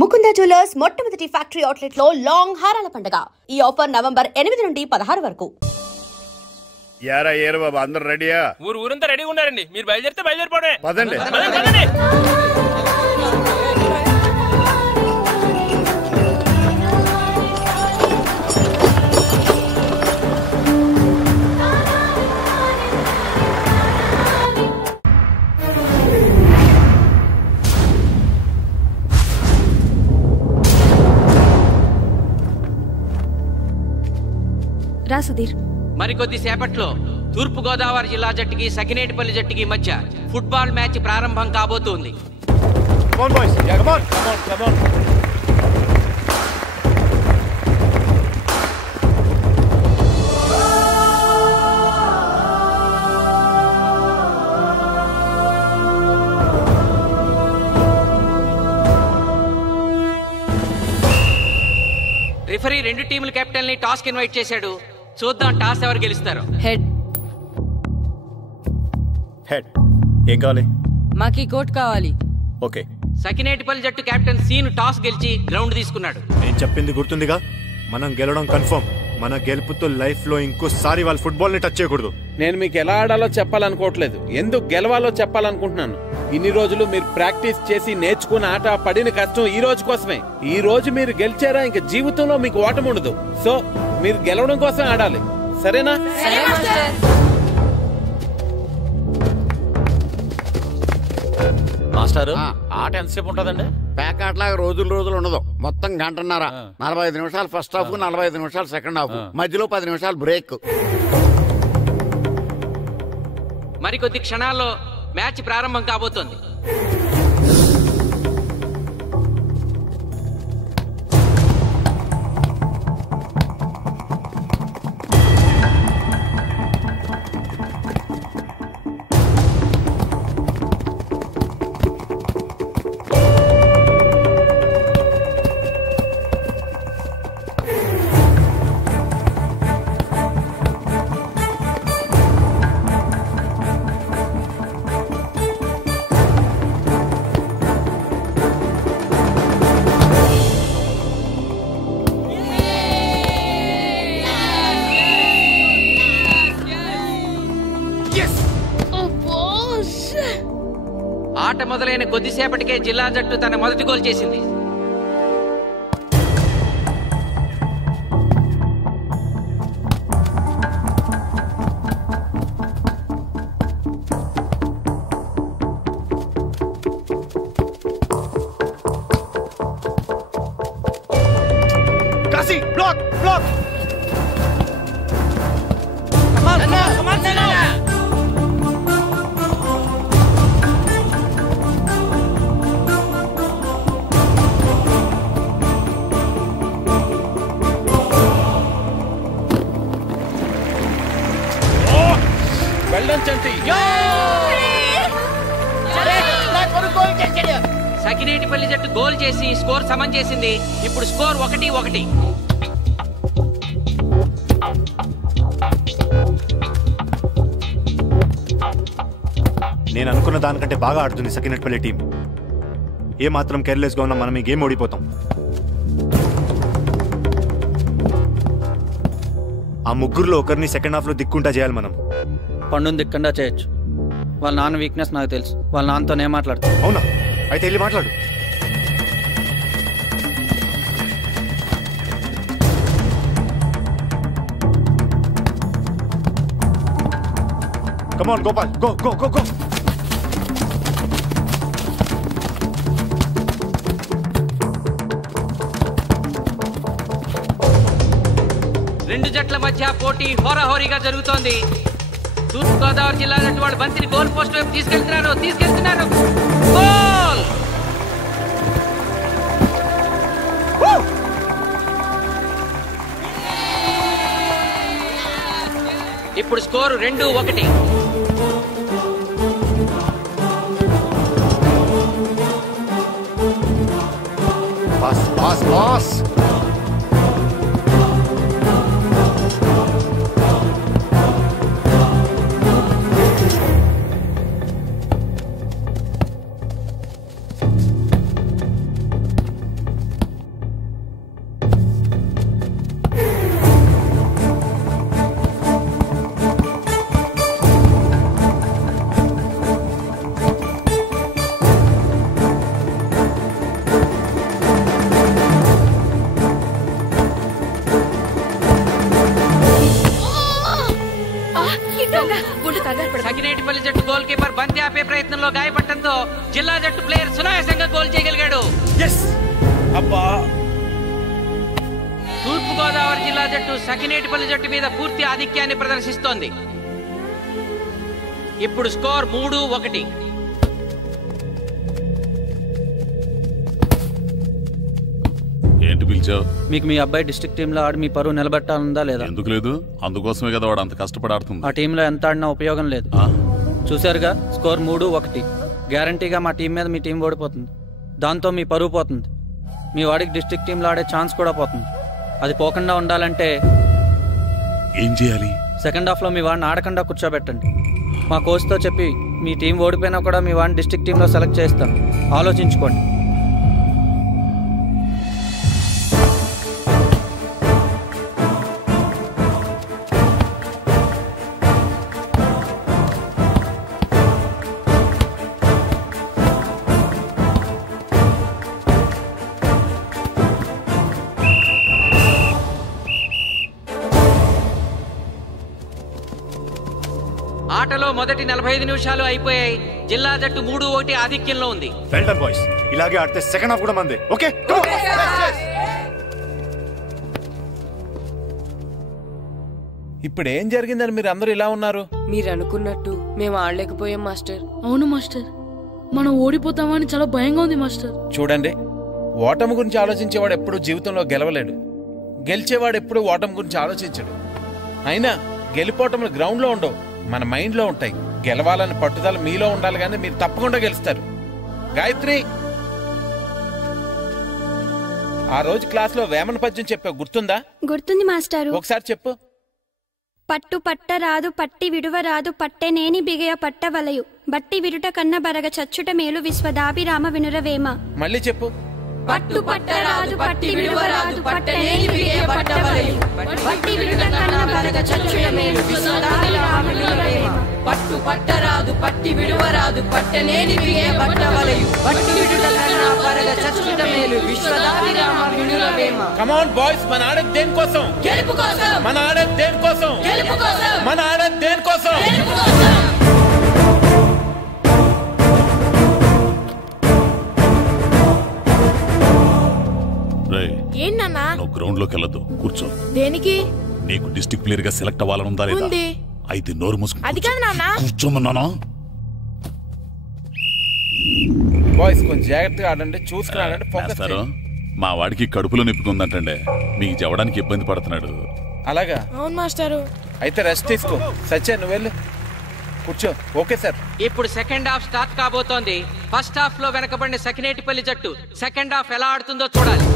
Mukunda jewellers మొట్టమొదటి factory outlet లో long హారాల పండుగ. ఈ ఆఫర్ నవంబర్ 8 నుండి 16 వరకు. యారా ఏరు బాబా, అందరూ రెడీయా? ఊరంతా రెడీగా ఉన్నారండి. మీరు బయలుదేరితే బయలుదేరిపోవడమే. పదండి. రా సుధీర్. మరికొద్ది సేపట్లో తూర్పు గోదావరి జిల్లా జట్టుకి సకినేటిపల్లి జట్టుకి మధ్య ఫుట్బాల్ మ్యాచ్ ప్రారంభం కాబోతోంది. రిఫరీ రెండు టీముల కెప్టెన్ ని టాస్ కి ఇన్వైట్ చేశాడు. చూద్దాం టాస్ ఎవరు గెలుస్తారో. హెడ్. హెడ్. ఏం కావాలి? మాకి కోట్ కావాలి. ఓకే. సకినేటిపల్లి జట్టు కెప్టెన్ సీన్ టాస్ గెలిచి గ్రౌండ్ తీసుకున్నాడు. నేను చెప్పింది గుర్తుందిగా, మనం గెలవడం కన్ఫర్మ్. మన గెలుపుతో లైఫ్ లో ఇంకోసారి వాళ్ళ ఫుట్బాల్ ని టచ్ చేయకూడదు. నేను మీకు ఎలా ఆడాలో చెప్పాలనుకోవట్లేదు, ఎందుకు గెలవాలో చెప్పాలనుకుంటున్నాను. ఇన్ని రోజులు మీరు ప్రాక్టీస్ చేసి నేర్చుకున్న ఆట పడిన కష్టం ఈ రోజు కోసమే. ఈ రోజు మీరు గెలిచారా ఇంక జీవితంలో మీకు ఓటమి ఉండదు. సో మీరు గెలవడం కోసం ఆడాలి, సరేనా? మాస్టారు, ఆట ఎంతసేపు ఉంటదండి? పేకాట్లాగా రోజులు ఉండదు, మొత్తం గంటన్నర. 45 నిమిషాలు ఫస్ట్ హాఫ్, 45 నిమిషాలు సెకండ్ హాఫ్, మధ్యలో 10 నిమిషాలు బ్రేక్. మరికొద్ది క్షణాల్లో మ్యాచ్ ప్రారంభం కాబోతోంది. ఆట మొదలైన కొద్దిసేపటికే జిల్లా జట్టు తన మొదటి గోల్ చేసింది. Kashi black black. సకినేటిపల్లి జట్టు గోల్ చేసి స్కోర్ సమం చేసింది. ఇప్పుడు స్కోర్ 1-1. నేను అనుకున్న దానికంటే బాగా ఆడుతుంది సకినేటిపల్లి టీం. ఏ మాత్రం కేర్లెస్ గా ఉన్నా మనం ఈ గేమ్ ఓడిపోతాం. ఆ ముగ్గురులో ఒకరిని సెకండ్ హాఫ్ లో దిక్కుంటా చేయాలి మనం. పండుని దిక్కుండా చేయొచ్చు. వాళ్ళ నాన్న వీక్నెస్ నాకు తెలుసు. వాళ్ళ నాన్నతో నేను మాట్లాడతాను. అవునా? అయితే వెళ్ళి మాట్లాడు. Come on, Gopal. Go, go, go, go. రెండు జట్ల మధ్య పోటీ హోరాహోరీగా జరుగుతోంది. తూర్పు గోదావరి జిల్లా జట్టు వాళ్ళు బంతిని గోల్ పోస్ట్ వైపు తీసుకెళ్తున్నారు. గోల్! ఇప్పుడు score 2-1. Pass pass pass. Sakinetipalli జట్టు గోల్ కీపర్ బంతి ఆపే ప్రయత్నంలో గాయపడటంతో జిల్లా జట్టు ప్లేయర్ సునాయాసంగా గోల్ చేయగలిగాడు. తూర్పు గోదావరి జిల్లా జట్టు సకినేటిపల్లి జట్టు మీద పూర్తి ఆధిక్యాన్ని ప్రదర్శిస్తోంది. ఇప్పుడు స్కోర్ 3-1. ఏంటి పిలిచావు? మీకు మీ అబ్బాయి డిస్ట్రిక్ట్ టీంలో ఆడి మీ పరువు నిలబెట్టాలందా లేదా? ఎందుకు లేదు? అందుకోసమే కదా వాడు అంత కష్టపడి ఆడుతుంది. ఆ టీంలో ఎంత ఆడినా ఉపయోగం లేదు. చూశారుగా, స్కోర్ 3-1. గ్యారంటీగా మా టీం మీద మీ టీం ఓడిపోతుంది. దాంతో మీ పరువు పోతుంది. మీ వాడికి డిస్ట్రిక్ట్ టీంలో ఆడే ఛాన్స్ కూడా పోతుంది. అది పోకుండా ఉండాలంటే ఏం చేయాలి? సెకండ్ హాఫ్లో మీ వాడిని ఆడకుండా కూర్చోబెట్టండి. మా కోచ్తో చెప్పి మీ టీం ఓడిపోయినా కూడా మీ వాడిని డిస్ట్రిక్ట్ టీంలో సెలెక్ట్ చేస్తాం. ఆలోచించుకోండి. ఆటలో మొదటి 45 నిమిషాలు అయిపోయాయి. జిల్లా జట్టు 3-1 ఆధిక్యంలో ఉంది. Well done boys. ఇలాగే ఆడితే సెకండ్ హాఫ్ కూడా మందే. ఓకే, ఇప్పుడు ఏం జరిగిందని మీరు అందరూ ఇలా ఉన్నారు? మీరు అనుకున్నట్టు మేము ఆడలేకపోయాం మాస్టర్. అవును మాస్టర్, మనం ఓడిపోతామని చాలా భయంగా ఉంది మాస్టర్. చూడండి, ఓటమి గురించి ఆలోచించేవాడు ఎప్పుడు జీవితంలో గెలవలేడు. గెలిచేవాడు ఎప్పుడు ఓటమి గురించి ఆలోచించడు. అయినా గెలిపోవటంలో గ్రౌండ్లో ఉండవు, మన మైండ్లో ఉంటాయి. గెలవాలని పట్టుదల మీలో ఉండాలి, కానీ మీరు తప్పకుండా గెలుస్తారు. గాయత్రి, ఆ రోజు క్లాస్లో వేమన పద్యం చెప్పావు, గుర్తుందా? గుర్తుంది మాస్టారు. ఒకసారి చెప్పు. పట్టు పట్టరాదు పట్టి విడువరాదు పట్టెనేని బిగయ పట్టవలయు బట్టి విరుట కన్న బరగ చచ్చుట మేలు విశ్వదాభిరామ వినురవేమ. మళ్ళీ చెప్పు. పట్టు పట్టరాదు పట్టి విడువరాదు పట్టెనేని బిగయ పట్టవలయు బట్టి విరుట కన్న బరగ చచ్చుట మేలు విశ్వదాభిరామ వినురవేమ. పట్టు పట్టరాదు పట్టి విడువరాదు పట్టనేని బిగే పట్టవలయు బట్టి విడుట కన్నా పరగ చచ్చుట మేలు విశ్వదాభిరామ వినురవేమ. కమ్ ఆన్ బాయ్స్, మన ఆడేది దేనికోసం? గెలుపు కోసం. మన ఆడేది దేనికోసం? గెలుపు కోసం. మన ఆడేది దేనికోసం? గెలుపు కోసం. ఏంటన్నా? నువ్వు గ్రౌండ్ లోకి వెళ్ళదు, కూర్చో. దేనికి? నీకు డిస్ట్రిక్ట్ ప్లేయర్ గా సెలెక్ట్ అవ్వాలనుందా లేదా? అయితే నోరు మూసుకుని అది కాదు నాన్న. కూర్చోమన్నానా? బాయ్స్ కొంచెం జాగ్రత్తగా ఆడండి, చూసుకుని ఆడండి, ఫోకస్ చేయండి. మా వాడికి కడుపులో నొప్పికుందంటండే, మీకు చెప్పడానికి ఇబ్బంది పడుతున్నాడు. అలాగా? అవును మాస్టారు. అయితే రెస్ట్ తీసుకో. సత్య, నువ్వు వెళ్ళు, కూర్చో. Okay sir. ఇప్పుడు సెకండ్ హాఫ్ స్టార్ట్ కాబోతోంది. ఫస్ట్ హాఫ్ లో వెనకబడిన సకినేటిపల్లి జట్టు సెకండ్ హాఫ్ ఎలా ఆడుతుందో చూడాలి.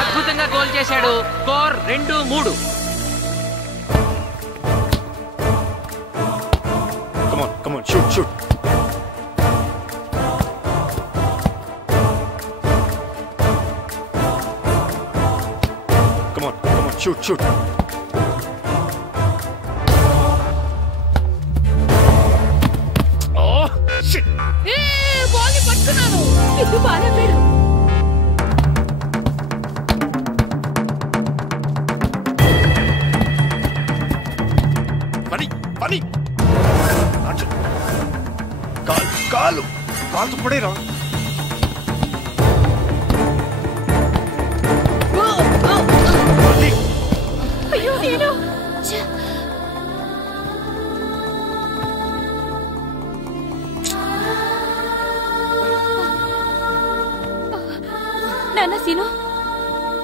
అద్భుతంగా గోల్ చేశాడు. Score 2-3. Come on, shoot. Come on, shoot. Oh, shit. బాల్ని పట్టుకున్నాను. ఇది బాగా పేరు. పని కాలు పడేరా. అయ్యో నేను నాన్న సీను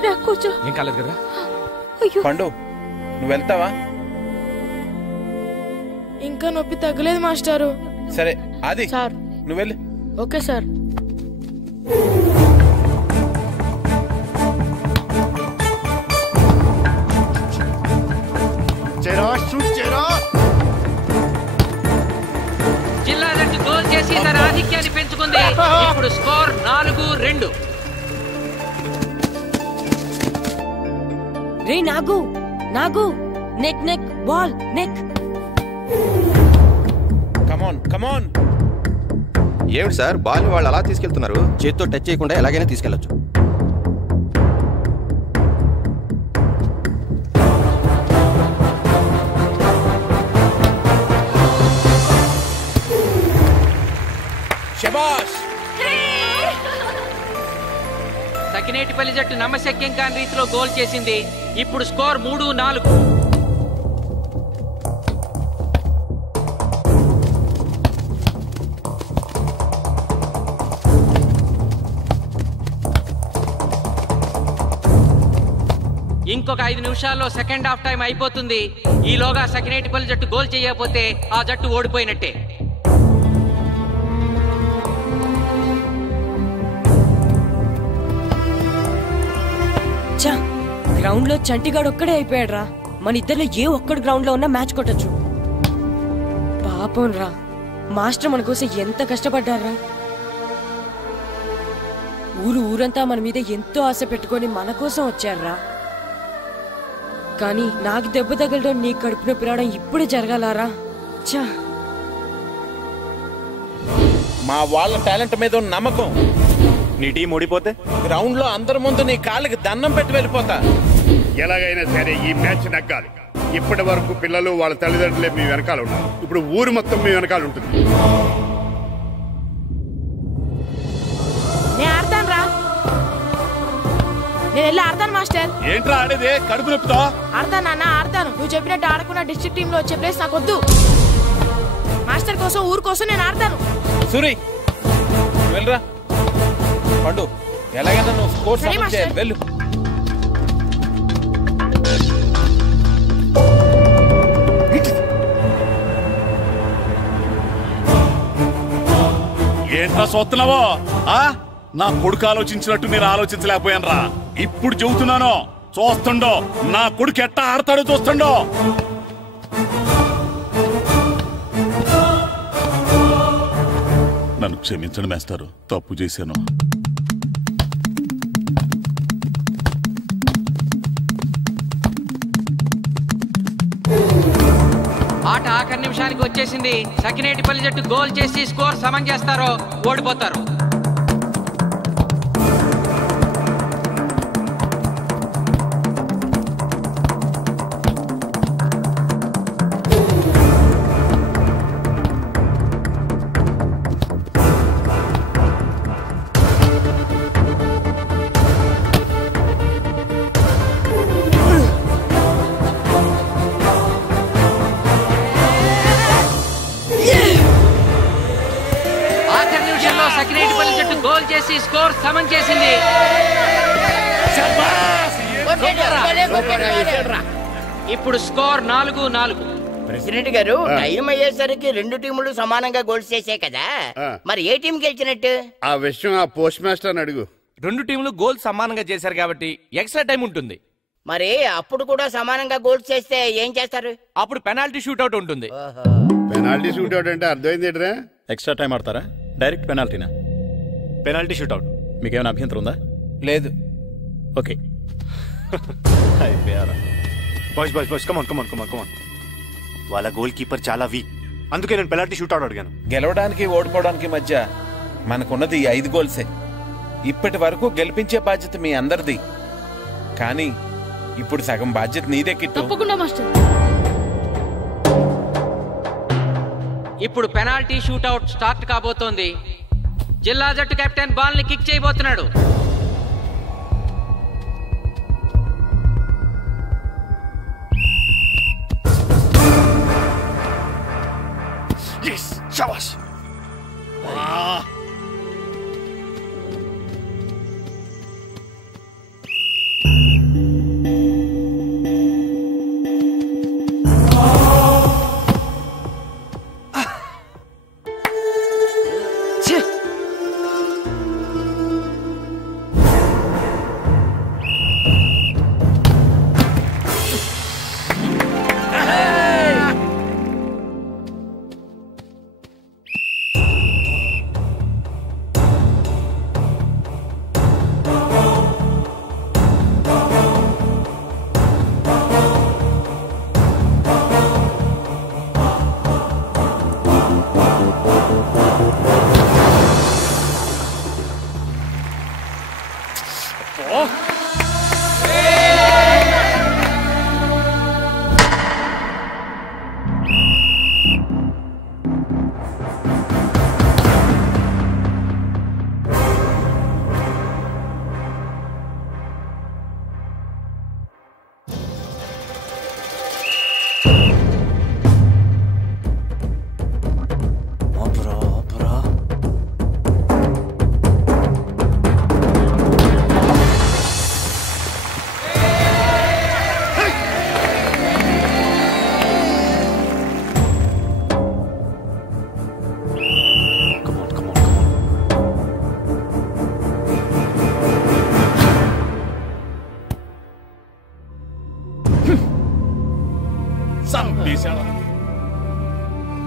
రా కూర్చో. ఏం కాలేదు కదా? అయ్యో పండు, నువ్వు వెళ్తావా? ఇంకా నొప్పి తగ్గలేదు మాస్టారు. సరే ఆది సార్, నువ్వు వెళ్ళు. Okay sir. ఇప్పుడు స్కోర్ 4-2. రే నాగు నాగు, నెక్ నెక్ బాల్ నెక్. కమాన్ కమాన్. ఏమిటి సార్, బాల్ వాళ్ళు అలా తీసుకెళ్తున్నారు? చేతితో టచ్ చేయకుండా ఎలాగైనా తీసుకెళ్లొచ్చు. శబాష్. సకినేటిపల్లి జట్టు నమ్మశక్యం కాని రీతిలో గోల్ చేసింది. ఇప్పుడు స్కోర్ 3-4. ఇంకొక 5 నిమిషాల్లో సెకండ్ హాఫ్ టైం అయిపోతుంది. ఈలోగా సకినేటిపల్లి జట్టు గోల్ చేయకపోతే ఆ జట్టు ఓడిపోయినట్టే. గ్రౌండ్ లో చంటిగాడు ఒక్కడే అయిపోయాడు రా. మన ఇద్దరిలో ఏ ఒక్కడు గ్రౌండ్ లో ఉన్నా మ్యాచ్ కొట్టచ్చు. పాపం రా, మాస్టర్ మన కోసం ఎంత కష్టపడ్డారా. ఊరంతా మన మీద ఎంతో ఆశ పెట్టుకొని మన కోసం వచ్చారా. కానీ నాకు దెబ్బ తగలడం, నీ కడుపు నొప్పి రావడం ఇప్పుడే జరగాలారా. చా, మా వాళ్ళ టాలెంట్ మీద ఉన్న నమ్మకం. నీ టీం ఓడిపోతే గ్రౌండ్ లో అందరి ముందు నీ కాళ్ళకి దండం పెట్టి వెళ్ళిపోతా. ఎలాగైనా సరే ఈ మ్యాచ్ నగ్గాలి. ఇప్పటి వరకు పిల్లలు వాళ్ళ తల్లిదండ్రులే మీ వెనకాల ఉన్నారు. ఇప్పుడు ఊరు మొత్తం మీ వెనకాల ఉంటుంది. నేను ఆడతాను రా, నేను వెళ్ళి ఆడతాను మాస్టర్. ఏంట్రా ఆడేదే కడుపు నొప్పితో? ఆడతాను నాన్న, ఆడతాను. నువ్వు చెప్పినట్టు ఆడకుండా డిస్ట్రిక్ట్ టీమ్ లో వచ్చే ప్లేస్ నాకు వద్దు. మాస్టర్ కోసం, ఊరు కోసం నేను ఆడతాను. సూరి వెళ్ళరా. పండు ఎలాగైనా నువ్వు స్కోర్ సరే సమన్ చేయాలి. వెళ్ళు. ఏంట్రా చూస్తున్నావో? నా కొడుకు ఆలోచించినట్టు నేను ఆలోచించలేకపోయాను రా. ఇప్పుడు చెబుతున్నాను, చూస్తుండో నా కొడుకు ఎట్టా ఆడతాడో చూస్తుండో. నన్ను క్షమించండి మేస్తారు, తప్పు చేశాను. ఆట ఆఖరి నిమిషానికి వచ్చేసింది. సకినేటిపల్లి జట్టు గోల్ చేసి స్కోర్ సమన్ చేస్తారో ఓడిపోతారు. సకినేటిపల్లి జట్టు గోల్ చేసి స్కోర్ సమన్ చేసింది. ఇప్పుడు స్కోర్ 4-4. ప్రెసిడెంట్ గారు, టైం అయ్యేసరికి 2 టీములు సమానంగా గోల్స్ చేసే కదా, మరి ఏ టీం గెలిచినట్టు? ఆ విషయం ఆ పోస్ట్ మాస్టర్ అడుగు. 2 టీంలు గోల్ సమానంగా చేశారు కాబట్టి ఎక్స్ట్రా టైం ఉంటుంది. మరి అప్పుడు కూడా సమానంగా గోల్స్ చేస్తే ఏం చేస్తారు? అప్పుడు పెనాల్టీ షూట్అవుట్ ఉంటుంది. పెనాల్టీ షూట్అవుట్ అంటే అర్థమైంది ఏంట్రా? ఎక్స్ట్రా టైం ఆడతారా, డైరెక్ట్ పెనాల్టీనా? Penalty shootout. మీకేమైనా అభ్యంతరం ఉందా? లేదు. Okay. Boys boys boys come on come on come on come on. వాళ్ళ గోల్ కీపర్ చాలా వీక్, అందుకే నేను పెనాల్టీ షూట్అవుట్ అడిగాను. గెలవడానికి ఓడిపోవడానికి మధ్య మనకున్నది 5 గోల్సే. ఇప్పటి వరకు గెలిపించే బాధ్యత మీ అందరిది. కానీ ఇప్పుడు సగం బాధ్యత నీదే కిట్టు. తప్పకుండా మాస్టర్. ఇప్పుడు పెనాల్టీ షూట్అవుట్ స్టార్ట్ కాబోతోంది. జిల్లా జట్టు కెప్టెన్ బాల్ ని కిక్ చేయబోతున్నాడు.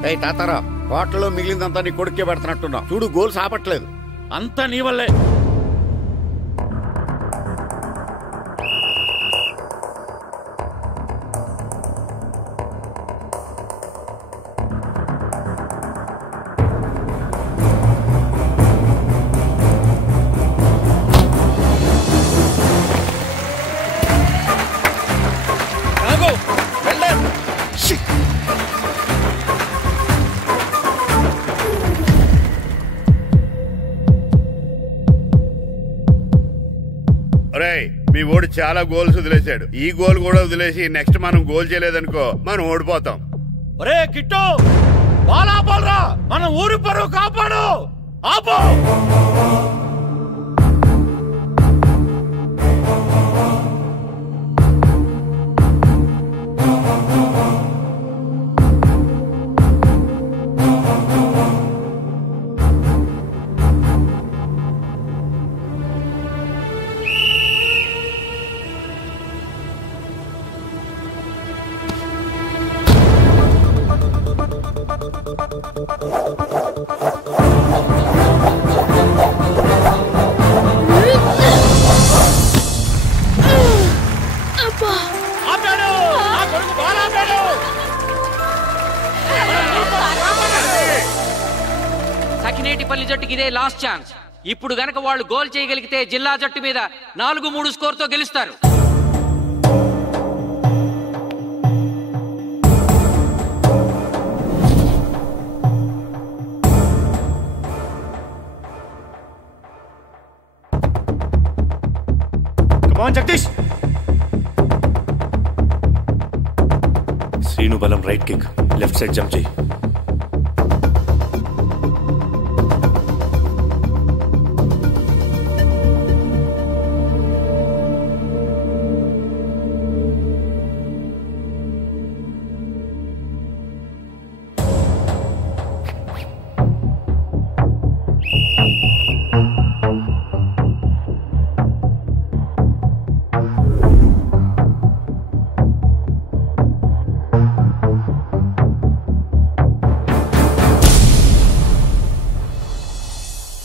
ఏయ్ తాతారా, హోటల్లో మిగిలిందంతా నీ కొడుకే పెడుతున్నట్టున్నావు. చూడు గోల్స్ ఆపట్లేదు. అంతా నీ వల్లే. మీ ఓడి చాలా గోల్స్ వదిలేశాడు. ఈ గోల్ కూడా వదిలేసి నెక్స్ట్ మనం గోల్ చేయలేదనుకో మనం ఓడిపోతాం. ఒరే కిట్టు, బాల్ ఆపాలరా, మన ఊరి పరువు కాపాడు. ఆపో. సకినేటిపల్లి జట్టుకి ఇదే లాస్ట్ ఛాన్స్. ఇప్పుడు గనక వాళ్ళు గోల్ చేయగలిగితే జిల్లా జట్టు మీద 4-3 స్కోర్ తో గెలుస్తారు. జగదీష్, శ్రీను బలం right kick, left side jump చేయి.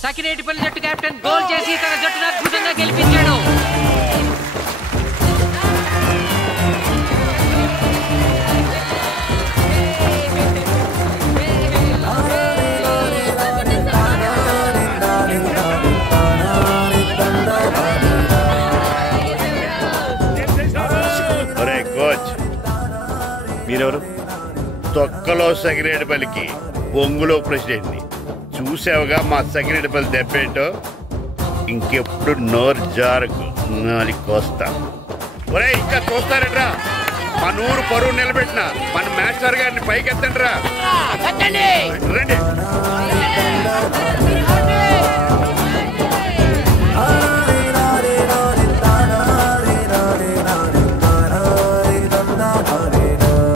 సకినేటిపల్లి జట్టు కెప్టెన్ గోల్ చేసి తన జట్టును అద్భుతంగా గెలిపించాడు. కోచ్, మీరెవరు? తొక్కలో సకినేటిపల్లికి, బొంగులో ప్రెసిడెంట్ ని. చూసావుగా మా సకినేటిపల్లి దెబ్బేంటో. ఇంకెప్పుడు నోరు జారకు నాలి కోస్తా. ఒరే ఇంకా చూస్తారట్రా, మన ఊరు పరువు నిలబెట్టిన మన మాస్టర్ గారిని పైకెత్తండి రా. రండి.